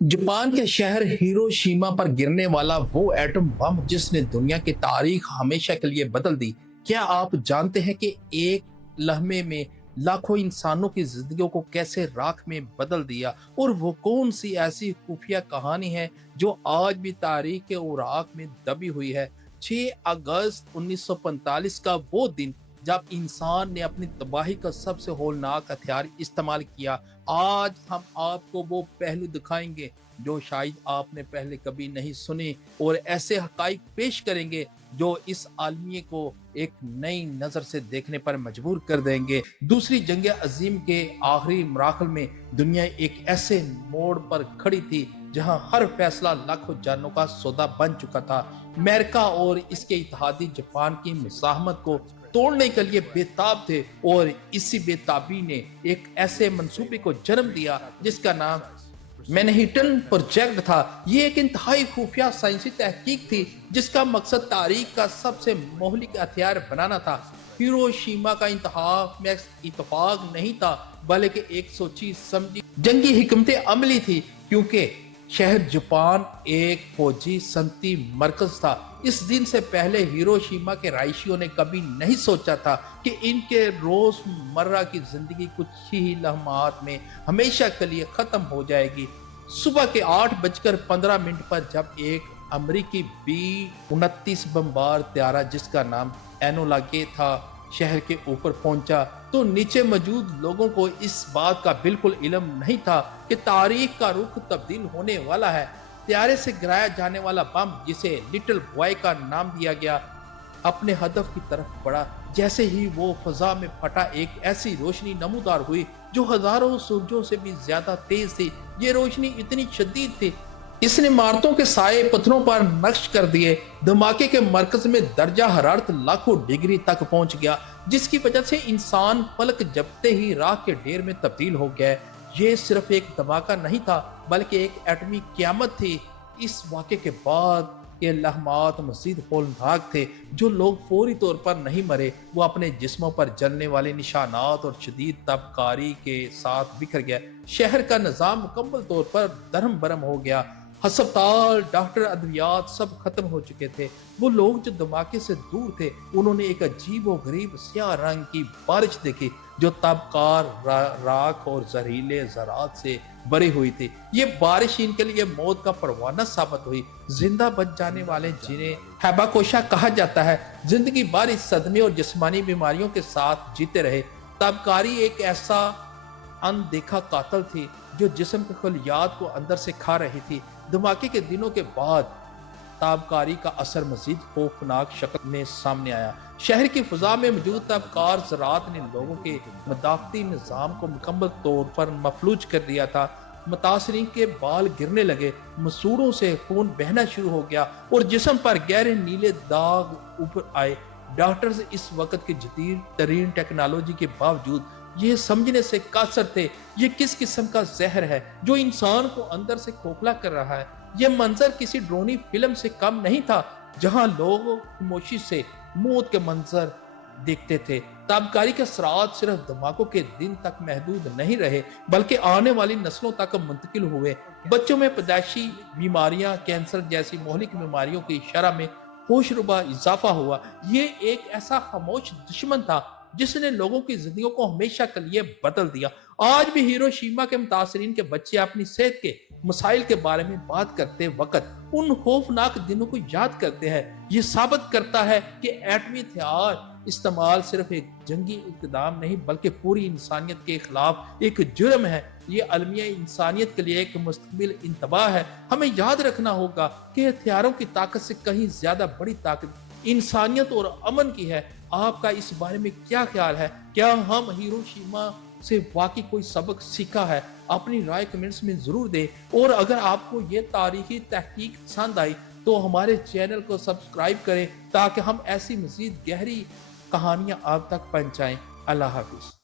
Japan के शहर Hiroshima पर गिरने वाला वो एटम बम जिसने दुनिया की तारीख हमेशा के लिए बदल दी। क्या आप जानते हैं कि एक लम्हे में लाखों इंसानों की जिंदगियों को कैसे राख में बदल दिया? और वो कौन सी ऐसी खुफिया कहानी है जो आज भी तारीख के औराक में दबी हुई है? 6 अगस्त 1945 का वो दिन जब इंसान ने अपनी तबाही का सबसे होलनाक हथियार इस्तेमाल किया। आज हम आपको वो पहलू दिखाएंगे जो शायद आपने पहले कभी नहीं सुने, और ऐसे हकाइक पेश करेंगे जो इस आलमी को एक नई नजर से देखने पर मजबूर कर देंगे। दूसरी जंग अजीम के आखिरी मराहल में दुनिया एक ऐसे मोड़ पर खड़ी थी जहां हर फैसला लाखों जानों का सौदा बन चुका था। अमेरिका और इसके इत्तेहादी जापान की मुज़ाहमत को तोड़ने के लिए बेताब थे, और इसी बेताबी ने एक ऐसे मंसूबे को जन्म दिया जिसका नाम मैनहट्टन प्रोजेक्ट था। ये एक इंतहाई खुफिया साइंसी तहकीक थी जिसका मकसद तारीख का सबसे मोहलिक हथियार बनाना था। हिरोशिमा का इंतखाब में इतफाक नहीं था, बल्कि एक सोची समझी जंगी हिकमत अमली थी, क्योंकि शहर जापान एक फौजी सनती मरकज था। इस दिन से पहले हिरोशिमा के राइशियों ने कभी नहीं सोचा था कि इनके रोजमर्रा की जिंदगी कुछ ही लम्हात में हमेशा के लिए खत्म हो जाएगी। सुबह के 8:15 पर जब एक अमरीकी B-29 बमबार त्यारा जिसका नाम एनोला के था शहर के ऊपर पहुंचा, तो नीचे मौजूद लोगों को इस बात का बिल्कुल इल्म नहीं था कि तारीख का रुख तब्दील होने वाला है। त्यारे से गिराया जाने वाला बम, जिसे लिटिल बॉय का नाम दिया गया, अपने हदफ की तरफ बढ़ा। जैसे ही वो फजा में फटा, एक ऐसी रोशनी नमूदार हुई जो हजारों सूरजों से भी ज्यादा तेज थी। ये रोशनी इतनी शदीद थी, इसने इमारतों के साए पत्थरों पर नक्श कर दिए। धमाके के मरकज में दर्जा हरारत लाखों डिग्री तक पहुंच गया, जिसकी वजह से इंसान पलक झपकते ही राख के ढेर में तब्दील हो गया। ये सिर्फ एक धमाका नहीं था, बल्कि एक एटमी क़यामत थी। इस वाक़े के बाद ये लम्हात मज़ीद होलनाक थे। जो लोग फौरी तौर पर नहीं मरे, वो अपने जिस्मों पर जलने वाले निशानात और शदीद तबकारी के साथ बिखर गया। शहर का निज़ाम मुकम्मल तौर पर दरम बरम हो गया। अस्पताल, डॉक्टर, अद्वियात सब खत्म हो चुके थे। वो लोग जो धमाके से दूर थे, उन्होंने एक अजीब व गरीब स्याह रंग की बारिश देखी जो तबकार राख और जहरीले ज़रात से भरी हुई थी। ये बारिश इनके लिए मौत का परवाना साबित हुई। जिंदा बच जाने वाले, जिन्हें हैबाकोशा कहा जाता है, जिंदगी भर इस सदमे और जिस्मानी बीमारियों के साथ जीते रहे। तबकारी एक ऐसा अनदेखा कातल थी जो जिस्म के खलियात को अंदर से खा रही थी। धमाके के दिनों के बाद ताबकारी का असर मजीद खौफनाक शक्ल में सामने आया। शहर की फिजा में मौजूद ताबकार ज़रात ने लोगों के मदाफ़ती निज़ाम को मुकम्मल तौर पर मफलूज कर दिया था। मुतासरीन के बाल गिरने लगे, मसूड़ों से खून बहना शुरू हो गया और जिस्म पर गहरे नीले दाग ऊपर आए। डॉक्टर्स इस वक्त की जदीद तरीन टेक्नोलॉजी के बावजूद ये समझने से कासर थे ये किस किस्म का जहर है जो इंसान को अंदर से खोखला कर रहा है। यह मंजर किसी ड्रोनी फिल्म से कम नहीं था, जहां लोग खामोशी से मौत के मंजर देखते थे। ताबकारी के असरात सिर्फ धमाकों के दिन तक महदूद नहीं रहे, बल्कि आने वाली नस्लों तक मुंतकिल हुए। बच्चों में पैदाइशी बीमारियां, कैंसर जैसी मोहलिक बीमारियों की शरह में होशरुबा इजाफा हुआ। ये एक ऐसा खामोश दुश्मन था जिसने लोगों की जिंदगियों को हमेशा के लिए बदल दिया। आज भी हिरोशिमा के मुतासरीन के बच्चे अपनी सेहत के मसाइल के बारे में बात करते वक्त उन खौफनाक दिनों को याद करते हैं। ये साबित करता है कि एटमी हथियार इस्तेमाल सिर्फ एक जंगी इक़दाम नहीं, बल्कि पूरी इंसानियत के खिलाफ एक जुर्म है। ये अलमिया इंसानियत के लिए एक मुस्तक़बिल इंतबाह है। हमें याद रखना होगा कि हथियारों की ताकत से कहीं ज्यादा बड़ी ताकत इंसानियत और अमन की है। आपका इस बारे में क्या ख्याल है? क्या हम हिरोशिमा से वाकई कोई सबक सीखा है? अपनी राय कमेंट्स में जरूर दें, और अगर आपको ये तारीखी तहकीक पसंद आई तो हमारे चैनल को सब्सक्राइब करें ताकि हम ऐसी मजीद गहरी कहानियां आप तक पहुंचाएं। अल्लाह हाफिज।